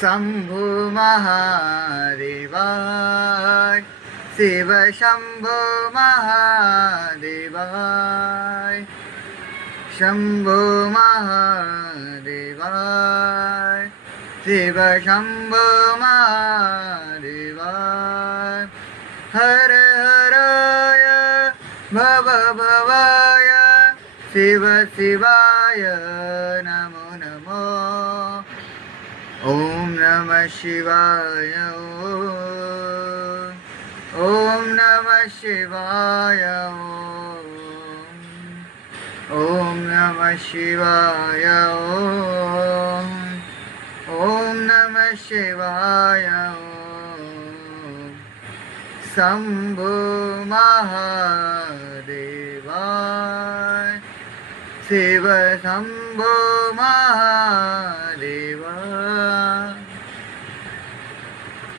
शंभो महादेवाय शिव शंभो महादेवाय शंभो महादेवाय शिव शंभो महादेवाय हर हराय भव भवाय शिव शिवाय नमो नमो ओम नमः शिवाय ओम नमः शिवाय ओम नमः शिवाय ओम नमः शिवाय शंभो महादेवाय शिव शंभो महादेवाय